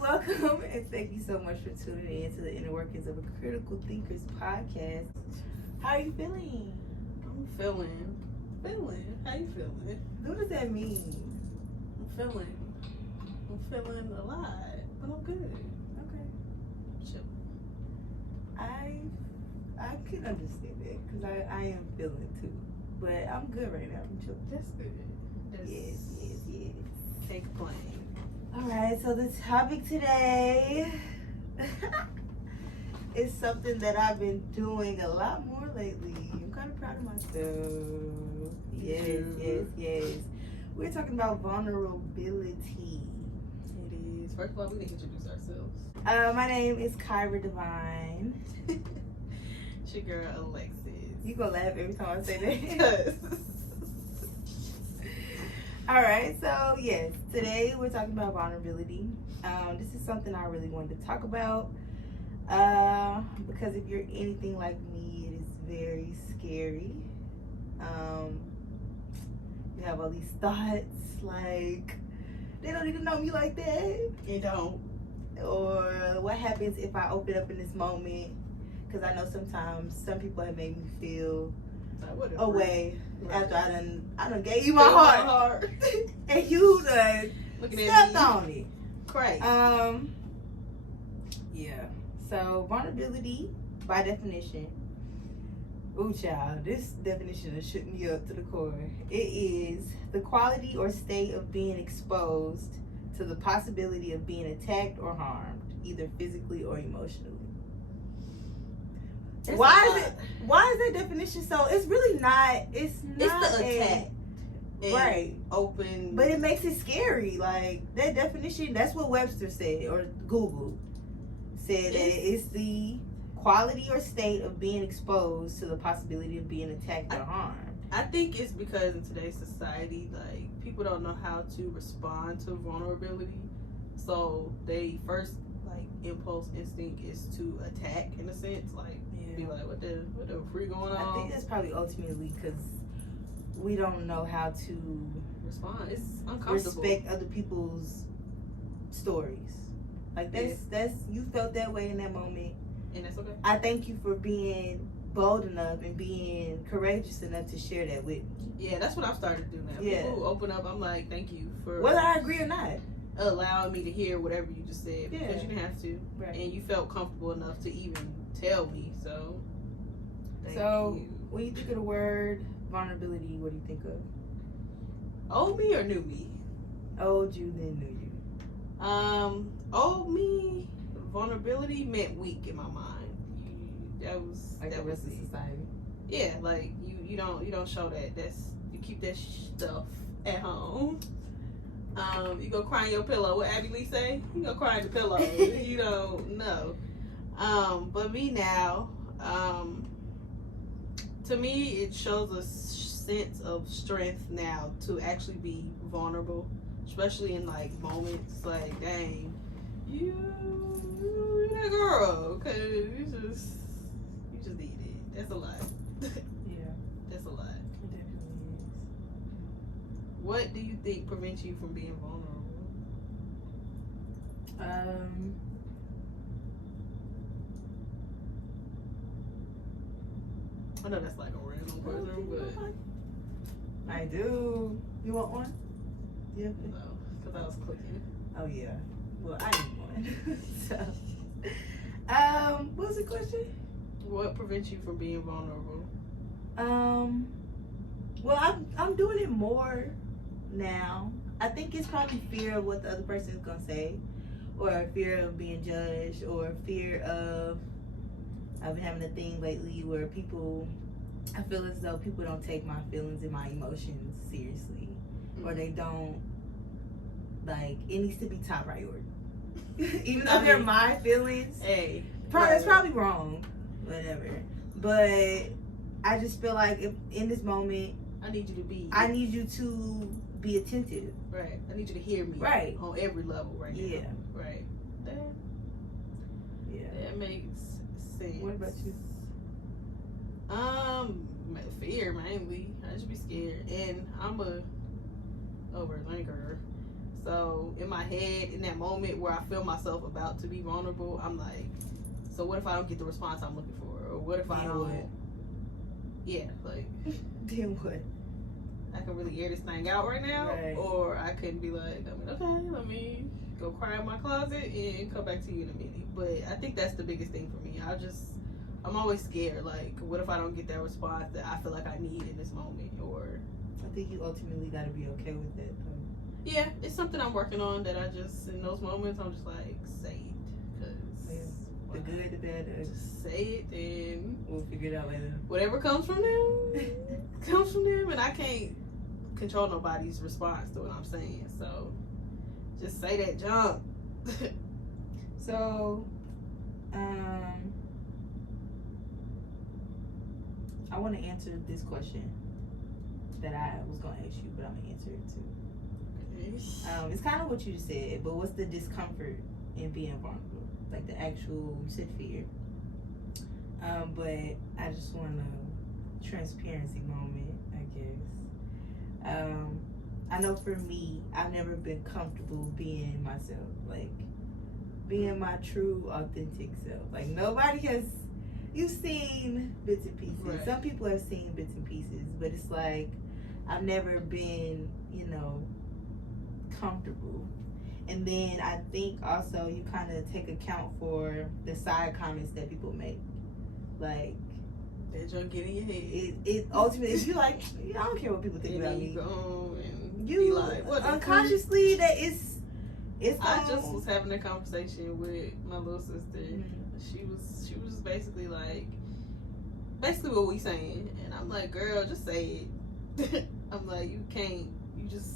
Welcome and thank you so much for tuning in to the Inner Workings of a Critical Thinkers podcast. How are you feeling? I'm feeling. How you feeling? What does that mean? I'm feeling alive, but I'm good. Okay. Chill. I can understand that because I am feeling it too. But I'm good right now. I'm chilling. That's good. Yes. Can't complain. Alright, so the topic today is something that I've been doing a lot more lately. I'm kind of proud of myself. Yes. We're talking about vulnerability. It is. First of all, we need to introduce ourselves. My name is Kyra Divine. It's your girl Alexis. You gonna laugh every time I say that? Because Alright, so yes, today we're talking about vulnerability. This is something I really wanted to talk about. Because if you're anything like me, it is very scary. You have all these thoughts like, they don't even know me like that. you don't. Or what happens if I open up in this moment? Because I know sometimes some people have made me feel away after I done gave you my heart. And you done Looking stepped at me. on it. Crazy. Yeah. So vulnerability, by definition, ooh child, this definition has shook me up to the core. It is the quality or state of being exposed to the possibility of being attacked or harmed, either physically or emotionally. Why is that definition so? It's really not. It's not It's the attack. Right. Open. But it makes it scary. Like that definition, that's what Webster said, or Google said that it's the quality or state of being exposed to the possibility of being attacked or harmed. I think it's because in today's society, like, people don't know how to respond to vulnerability. So they first, like, impulse instinct is to attack, in a sense. Like, be like, what the freak going on? I think that's probably ultimately because we don't know how to respond. It's uncomfortable. Respect other people's stories. Like that's you felt that way in that moment, and that's okay. I thank you for being bold enough and being courageous enough to share that with me. Yeah, that's what I've started to do now. Yeah. People who open up, I'm like, thank you for whether I agree or not, allowing me to hear whatever you just said, Yeah. because you didn't have to, right? and you felt comfortable enough to even tell me. So, thank you. When you think of the word vulnerability, what do you think of? Old me or new me? Old you, then new you. Old me, vulnerability meant weak in my mind. That was Like that the rest was of society. Yeah, like you don't show that. That's you keep that stuff at home. You go cry in your pillow. What Abby Lee say? You go cry in the pillow. You don't know. But me now, to me, it shows a sense of strength now to actually be vulnerable, especially in like moments like, dang, you that girl, cause you just need it. That's a lot. Yeah, That's a lot. it definitely is. What do you think prevents you from being vulnerable? I know that's like a random question, but I do. You want one? Yeah. no, because I was clicking. Oh yeah. Well, I need one. So, what was the question? What prevents you from being vulnerable? Well, I'm doing it more now. I think it's probably fear of what the other person is gonna say, or fear of being judged, or fear of. I've been having a thing lately where I feel as though people don't take my feelings and my emotions seriously, or they don't. Like, it needs to be top priority. Even though they're my feelings, Hey, it's probably wrong, whatever. But I just feel like if in this moment, I need you to be attentive. Right. I need you to hear me. Right. On every level right now. Yeah. Right. That makes sense. What about you? Fear mainly. I just be scared, and I'm a overthinker. So in my head, in that moment where I feel myself about to be vulnerable, I'm like, so what if I don't get the response I'm looking for? Or what if I don't? What? Yeah, like, Then what? I can really air this thing out right now. Right. Or I could be like, okay, let me go cry in my closet and come back to you in a minute. But I think that's the biggest thing for me. I'm always scared. Like, what if I don't get that response that I feel like I need in this moment? Or I think you ultimately got to be okay with that. yeah, it's something I'm working on that I just, in those moments, I'm just like, say it. Because The good, the bad, the ugly. just say it and We'll figure it out later. whatever comes from them, comes from them. And I can't control nobody's response to what I'm saying. So just say that junk. So, I want to answer this question that I was going to ask you, but I'm going to answer it too. It's kind of what you just said, but what's the discomfort in being vulnerable? Like the actual, you said fear. But I just want a transparency moment, I guess. I know for me, I've never been comfortable being myself, like being my true, authentic self. Like nobody has, you've seen bits and pieces. Right. Some people have seen bits and pieces, but it's like I've never been, comfortable. And then I think also you kind of take account for the side comments that people make. Like, that junk get in your head. it ultimately, if you like, I don't care what people think And about then me. you go and You be like, what the unconsciously that it's I just was having a conversation with my little sister. Mhm. She was basically like, what we saying, and I'm like, girl, just say it. I'm like, you can't, you just.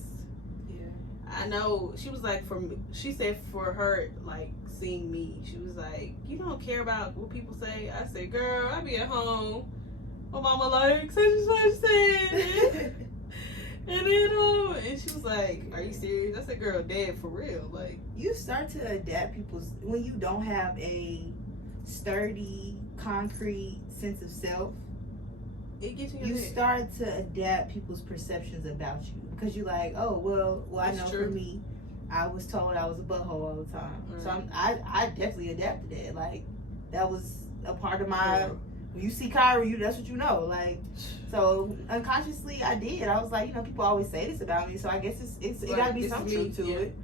I know. She was like, she said for her, like, seeing me, she was like, you don't care about what people say. I said, girl, I be at home. My mama like, such and such said. And then, and she was like, are you serious? I said, girl, dead for real. Like, you start to adapt when you don't have a sturdy, concrete sense of self. it gets in your You head. start to adapt people's perceptions about you because you're like, oh well, I That's know true. for me, I was told I was a butthole all the time, so Right. I definitely adapted it. Like that was a part of my. Yeah. When you see Kyrie, that's what you know. Like, so unconsciously, I did. I was like, people always say this about me, so I guess it Right, gotta be this some is truth me, to yeah. it.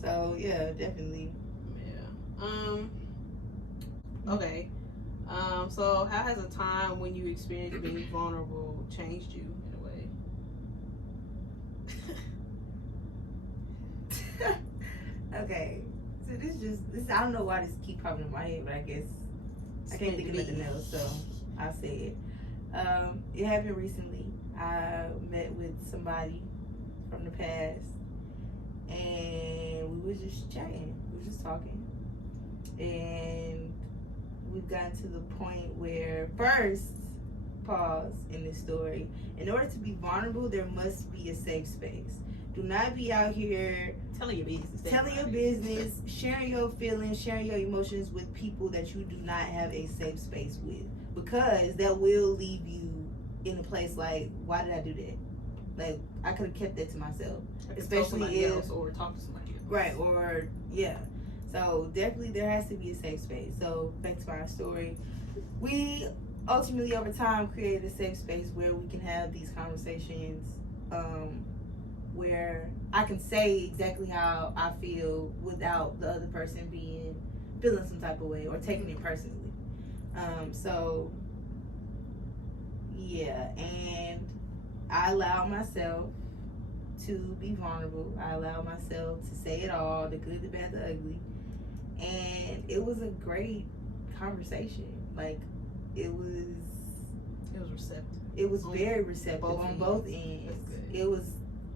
So yeah, definitely. Yeah. Okay. So how has a time when you experienced being vulnerable changed you in a way? Okay, so this. I don't know why this keep popping in my head, but I guess I can't think of nothing else, so I'll say it. It happened recently. I met with somebody from the past, and we was just chatting. We was just talking, and we've gotten to the point where first, pause in this story. In order to be vulnerable, there must be a safe space. Do not be out here Telling your business. telling your business, sharing your feelings, sharing your emotions with people that you do not have a safe space with, because that will leave you in a place like, why did I do that? Like, I could have kept that to myself, especially if, or talk to somebody else. right, or yeah. So definitely there has to be a safe space. So back to our story, we ultimately over time created a safe space where we can have these conversations, where I can say exactly how I feel without the other person feeling some type of way or taking it personally. So yeah, and I allow myself to be vulnerable. I allow myself to say it all, the good, the bad, the ugly. And it was a great conversation. Like, it was receptive. It was On very receptive both on ends. both ends. That's good. It was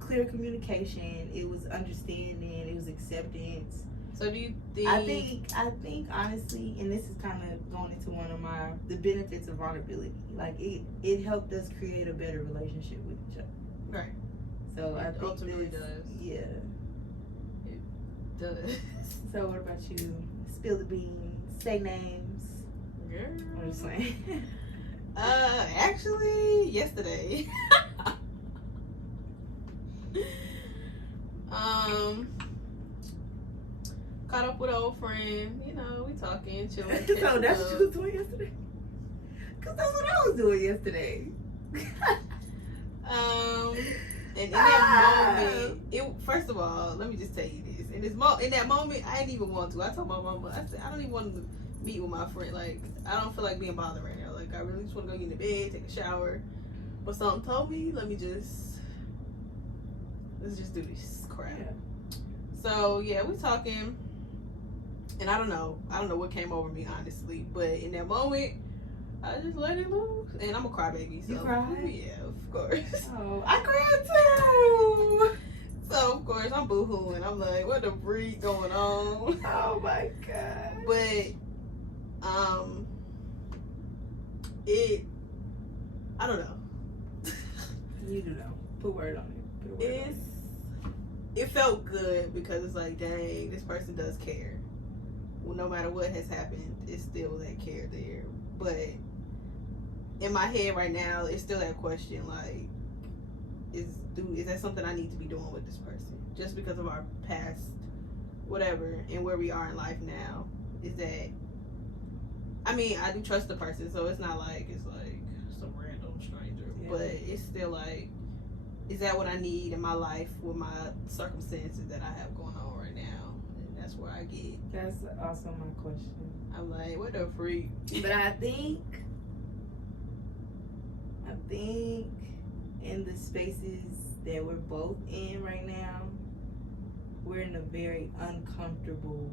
clear communication. It was understanding. It was acceptance. So do you think? I think honestly, and this is kind of going into one of the benefits of vulnerability. Like it helped us create a better relationship with each other. Right. So I think ultimately does. Yeah. Does. So what about you? Spill the beans. Say names. Girl. I'm just saying. Actually, yesterday. Caught up with an old friend. You know, we talking, chilling. So that's what you was doing yesterday? Because that's what I was doing yesterday. And in that moment, first of all, let me just tell you this. In that moment, I didn't even want to. I told my mama, I said, I don't even want to meet with my friend. Like, I don't feel like being bothered right now. Like, I really just want to go get in the bed, take a shower. But something told me, let's just do this crap. Yeah. So yeah, we talking, and I don't know what came over me honestly, but in that moment, I just let it loose, and I'm a crybaby. So you cried? yeah, of course. Oh, I cried too. So of course I'm boohooing. I'm like, what the freak going on? Oh my god. But I don't know. You do know. Put word on it. Put a word on it. It felt good because it's like, dang, this person does care. Well, no matter what has happened, it's still that care there. But in my head right now, it's still that question, like, is that something I need to be doing with this person? Just because of our past, whatever, and where we are in life now. Is that, I mean, I do trust the person, so it's not like it's like some random stranger. Yeah. But it's still like, is that what I need in my life with my circumstances that I have going on right now? And that's where I get. That's also my question. I'm like, what the freak? But I think in the spaces that we're both in right now, we're in a very uncomfortable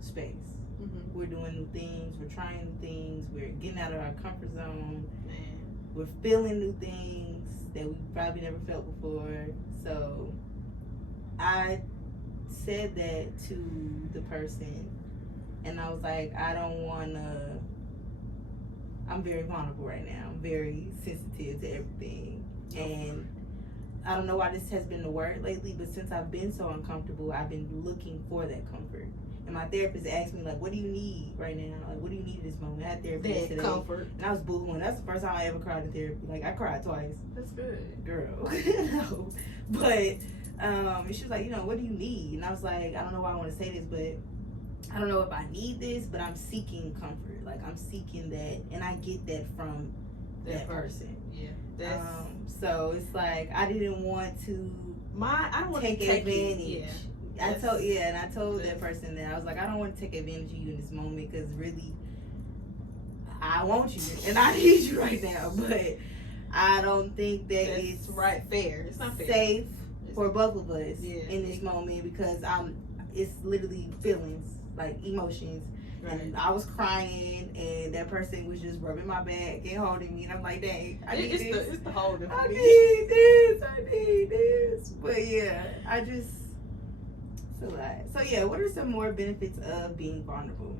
space. Mm-hmm. We're doing new things, we're trying new things, we're getting out of our comfort zone. Man. We're feeling new things that we probably never felt before. So I said that to the person, and I was like, I'm very vulnerable right now. I'm very sensitive to everything. And I don't know why this has been the word lately, but since I've been so uncomfortable, I've been looking for that comfort. And my therapist asked me, like, what do you need right now? Like, what do you need in this moment? I had therapy yesterday. Comfort. And I was boohooing. That's the first time I ever cried in therapy. Like, I cried twice. That's good. Girl. No. But she was like, you know, what do you need? And I was like, I don't know why I want to say this, but I don't know if I need this, but I'm seeking comfort. Like, I'm seeking that. And I get that from that person. Yeah. So it's like, I didn't want to I don't want take to take advantage. Yeah. I told that person that I was like, I don't want to take advantage of you in this moment because really, I want you and I need you right now. But I don't think that it's fair. It's not fair. Safe for both of us in this moment because it's literally feelings, like emotions. Right. And I was crying, and that person was just rubbing my back and holding me, and I'm like, dang, it's the holding. I need this. But yeah, I just feel like. So yeah, what are some more benefits of being vulnerable?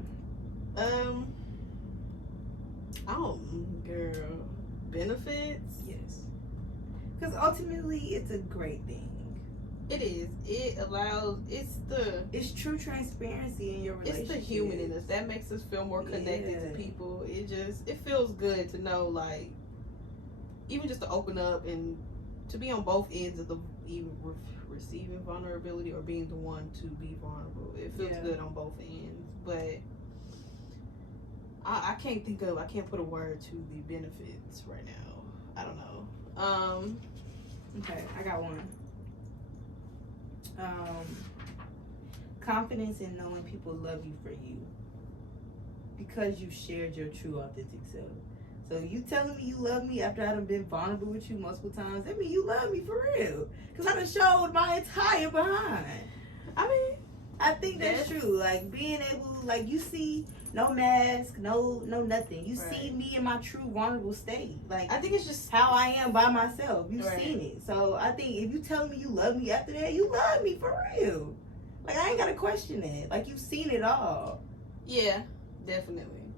Girl, benefits? Yes. Because ultimately, it's a great thing. It is. It's true transparency in your relationship. It's the human in us that makes us feel more connected to people. It feels good to know, like, even just to open up and to be on both ends of the even receiving vulnerability or being the one to be vulnerable. It feels good on both ends, but I can't put a word to the benefits right now. I don't know. Okay, I got one. Confidence in knowing people love you for you because you shared your true authentic self. So you telling me you love me after I done been vulnerable with you multiple times, that mean you love me for real. Because I done showed my entire behind. I think that's true. Like, being able, like, you see no mask, no nothing. You see me in my true vulnerable state. Like, I think it's just how I am by myself. You've seen it. So I think if you telling me you love me after that, you love me for real. Like, I ain't got to question that. Like, you've seen it all. Yeah, definitely.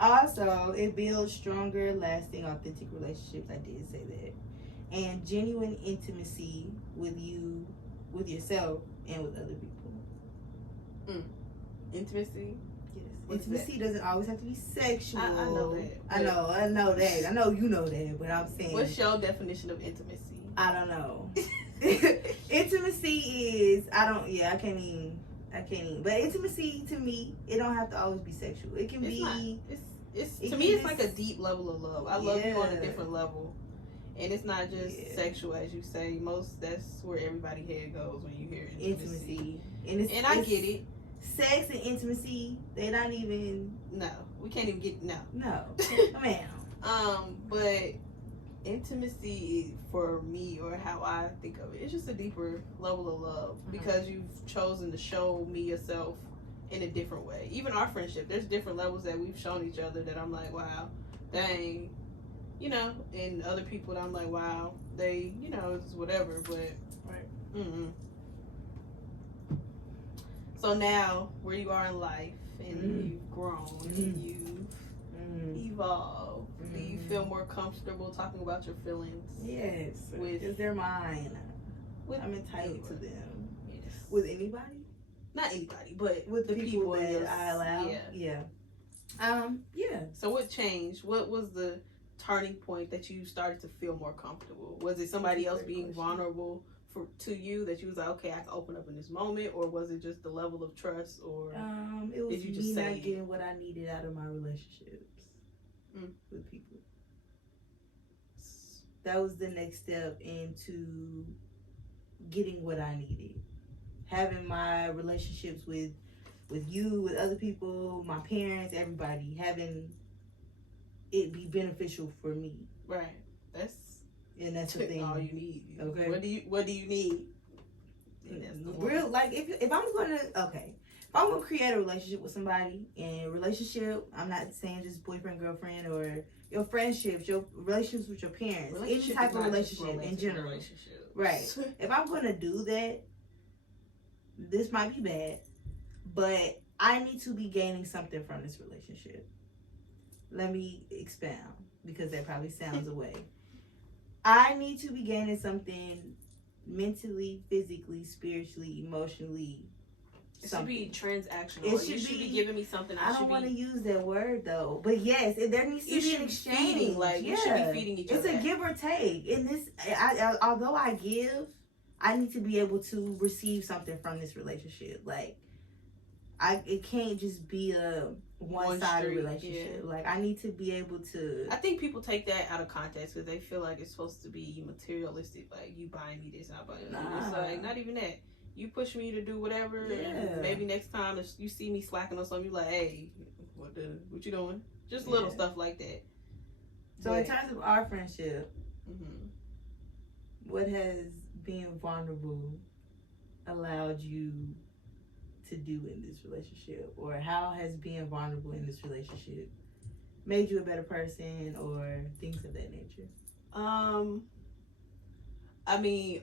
Also, it builds stronger, lasting, authentic relationships. I did say that. And genuine intimacy with you, with yourself, and with other people. Intimacy? Yes. Intimacy doesn't always have to be sexual. I know that. I know that. I know you know that, but I'm saying. What's your definition of intimacy? I don't know. Intimacy is I can't even. But intimacy to me, it don't have to always be sexual. It can It's be. not. It's It to can me. It's just- like a deep level of love. I love you on a Yeah. different level, and it's not just Yeah. sexual as you say. That's where everybody head goes when you hear intimacy. Intimacy. And I get it. Sex and intimacy, they're not even. No, we can't even get no. No, man. But intimacy for me, or how I think of it, it's just a deeper level of love because you've chosen to show me yourself in a different way. Even our friendship, there's different levels that we've shown each other that I'm like, wow, dang, and other people that I'm like, wow, they, it's whatever, but Right. So now, where you are in life, and you've grown, and you've evolved, do you feel more comfortable talking about your feelings? Yes, With- because they're mine. With I'm entitled to them. Yes. With anybody? Not anybody, but With the people in that your- I allow? Yeah. Yeah. So what changed? What was the turning point that you started to feel more comfortable? Was it somebody else Great being question. vulnerable to you that you was like, okay, I can open up in this moment, or was it just the level of trust, or It was Did you just me say not it? getting what I needed out of my relationships Mm. with people. That was the next step into getting what I needed. Having my relationships with you, with other people, my parents, everybody, having it be beneficial for me. right? That's And that's the thing. all you need. Okay. What do you need? And that's the one. Real, like if I'm gonna create a relationship with somebody, and relationship, I'm not saying just boyfriend, girlfriend, or your friendships, your relationships with your parents, any Relationship type is of not just relationship in romantic general. relationship. Right. If I'm gonna do that, this might be bad, but I need to be gaining something from this relationship. Let me expound, because that probably sounds away. I need to be gaining something mentally, physically, spiritually, emotionally. It should Something. be transactional. It You should should be be- giving me something. I don't want to use that word though, but yes, there needs to You be should an be exchange. feeding, like, yeah. you should be feeding each It's other. a give or take. In this, although I give, I need to be able to receive something from this relationship. Like, it can't just be a one-sided street, relationship. Like, I need to be able to. I think people take that out of context because they feel like it's supposed to be materialistic. Like, you buying me this, I buy you that. It's Nah. like, not even that. You push me to do whatever, Yeah. and maybe next time if you see me slacking or something, you like, hey, what you doing? Just little Yeah. stuff like that. So in terms of our friendship, hmm what has being vulnerable allowed you to do in this relationship, or how has being vulnerable in this relationship made you a better person, or things of that nature? I mean,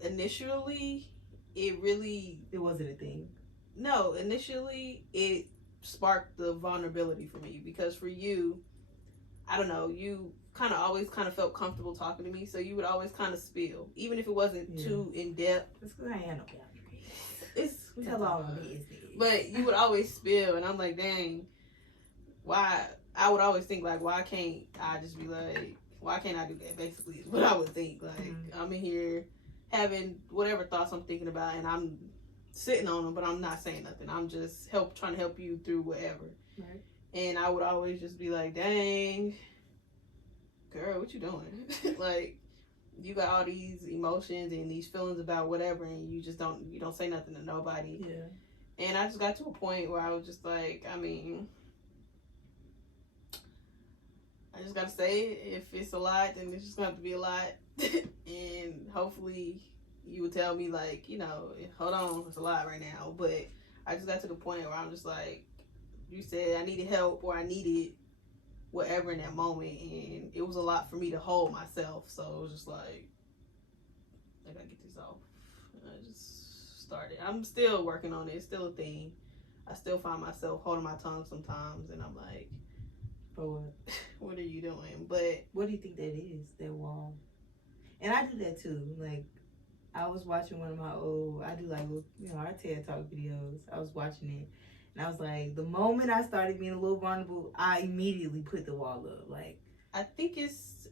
initially, It wasn't a thing. initially it sparked the vulnerability for me because for you, I don't know, you always felt comfortable talking to me, so you would always spill, even if it wasn't too in depth. It's because I ain't had no boundaries. It's Tell all my business. But you would always spill, and I'm like, dang, why? I would always think like, why can't I just be like, why can't I do that? Basically, is what I would think. Like, I'm in here having whatever thoughts I'm thinking about, and I'm sitting on them, but I'm not saying nothing. I'm just trying to help you through whatever. Right. And I would always just be like, dang, girl, what you doing? Like, you got all these emotions and these feelings about whatever, and you don't say nothing to nobody. Yeah. And I just got to a point where I was just like, I mean, I just gotta say it. If it's a lot, then it's just gonna have to be a lot. And hopefully you would tell me like, hold on, it's a lot right now. But I just got to the point where I'm just like, you said I needed help, or I needed whatever in that moment, and it was a lot for me to hold myself. So it was just like, I gotta get this off. And I just started. I'm still working on it. It's still a thing. I still find myself holding my tongue sometimes, and I'm like, For what? what are you doing? But What do you think that is? That wall? And I do that too. Like, I was watching one of my I do like, our TED Talk videos. I was watching it, and I was like, the moment I started being a little vulnerable, I immediately put the wall up. Like, I think it's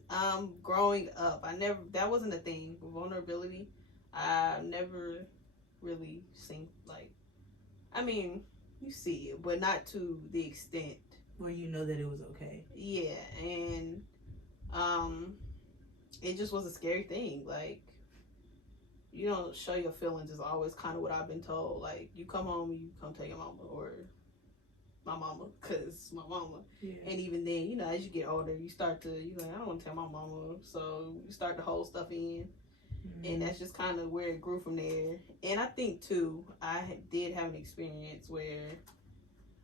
growing up. That wasn't a thing, vulnerability. I never really seen like, I mean, you see it, but not to the extent where you know that it was okay. Yeah, and it just was a scary thing. Like, you don't show your feelings is always kind of what I've been told. Like, you come home, you come tell your mama or my mama, cause my mama. Yeah. And even then, you know, as you get older, you start to you like, I don't want to tell my mama, so you start to hold stuff in. And that's just kind of where it grew from there. And I think too, did have an experience where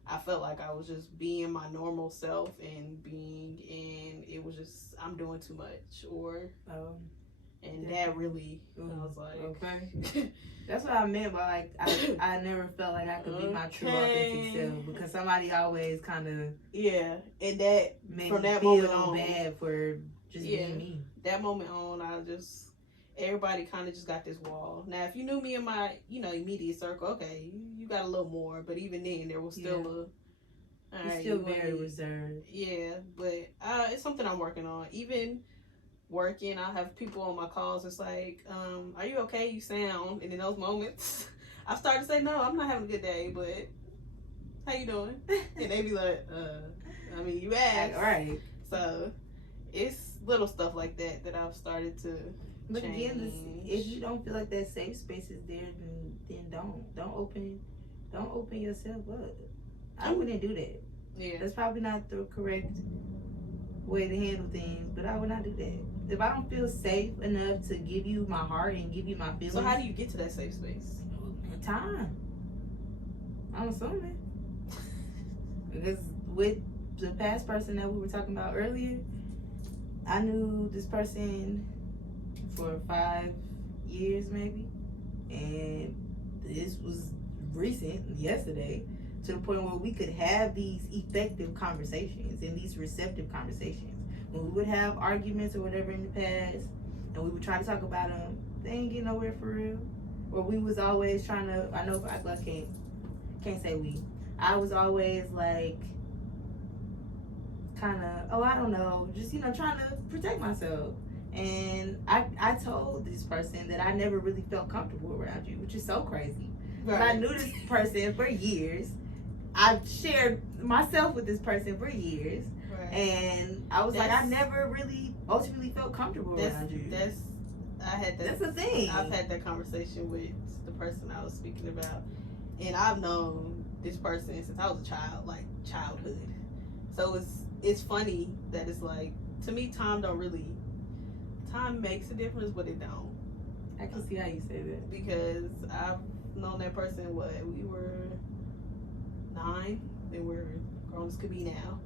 I felt like I was just being my normal self and it was just, I'm doing too much, and that really, I was like, okay. That's what I meant by like, I never felt like I could be my true authentic self, because somebody always kind of, and that, made from me that feel moment on, bad for just being me. That moment on, everybody kind of just got this wall. Now, if you knew me in my, immediate circle, okay, you got a little more, but even then, there was still It's still very reserved. Yeah, but it's something I'm working on. Even working, I'll have people on my calls, it's like, are you okay? You sound, and in those moments, I start to say, no, I'm not having a good day, but how you doing? And they be like, I mean, you asked. Right. So, it's little stuff like that I've started to But change. again, if you don't feel like that safe space is there, then don't open yourself up. I wouldn't do that. Yeah, that's probably not the correct way to handle things, but I would not do that. If I don't feel safe enough to give you my heart and give you my feelings. So how do you get to that safe space? Time. I'm assuming. Because with the past person that we were talking about earlier, I knew this person for 5 years maybe, and this was recent, yesterday, to the point where we could have these effective conversations and these receptive conversations. When we would have arguments or whatever in the past, and we would try to talk about them, they ain't get nowhere for real. Or we was always trying to, I can't say we. I was always like, kind of, I don't know, just, trying to protect myself. And I told this person that I never really felt comfortable around you, which is so crazy. Right. But I knew this person for years. I've shared myself with this person for years. Right. And I was like, I never really ultimately felt comfortable around you. That's the thing. I've had that conversation with the person I was speaking about. And I've known this person since I was a child, like childhood. So it's funny that it's like, to me, time makes a difference, but it don't. I can see how you say that. Because I've known that person, we were 9, and we're grown as could be now.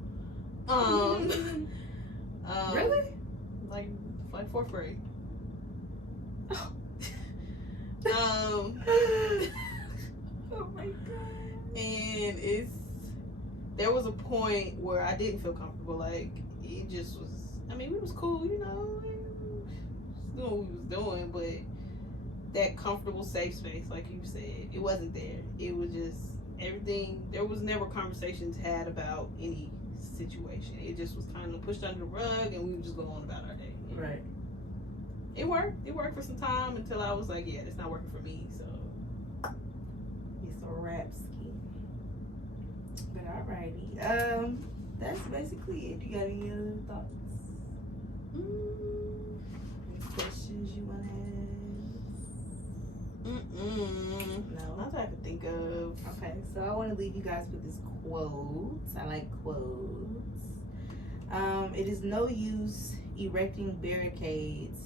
Really? Like 4th grade. Oh my god. And there was a point where I didn't feel comfortable. Like, it just was, we was cool, doing what we was doing, but that comfortable safe space, like you said, it wasn't there. It was just everything. There was never conversations had about any situation. It just was kind of pushed under the rug, and we would just go on about our day. Right. It worked for some time until I was like, yeah, it's not working for me, so it's a wrap ski. But alrighty, that's basically it. You got any other thoughts? Any questions you want to ask? No, not that I could think of. Okay, so I want to leave you guys with this quote. I like quotes. It is no use erecting barricades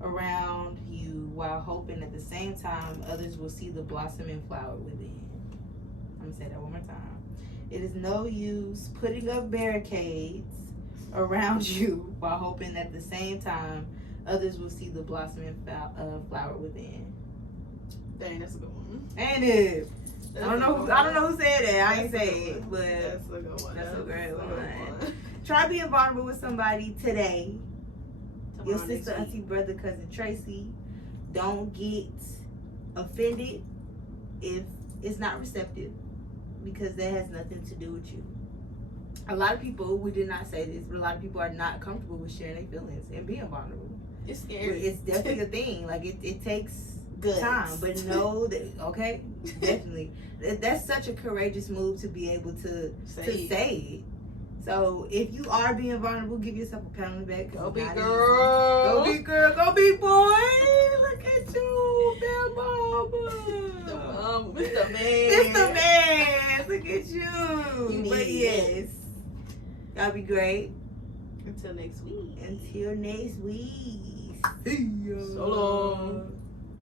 around you while hoping at the same time others will see the blossoming flower within. I'm gonna say that one more time. It is no use putting up barricades around you while hoping at the same time others will see the blossoming flower within. Dang, that's a good one. Ain't it? I don't know who said that. I ain't say it, but that's a good one. That's a great one. Try being vulnerable with somebody today. Your sister, auntie, brother, cousin, Tracy. Don't get offended if it's not receptive, because that has nothing to do with you. A lot of people, we did not say this, but a lot of people are not comfortable with sharing their feelings and being vulnerable. It's scary. It's definitely a thing. Like it takes Guts. time, but know that okay, definitely that's such a courageous move to be able to say it. So if you are being vulnerable, give yourself a pat on the back. Go big not girl. easy. Go big girl. Go big boy. Look at you, bad mama. Mr. Man. Mr. Man. Look at you. You But need yes, y'all be great. Until next week. Until next week. See ya. So long.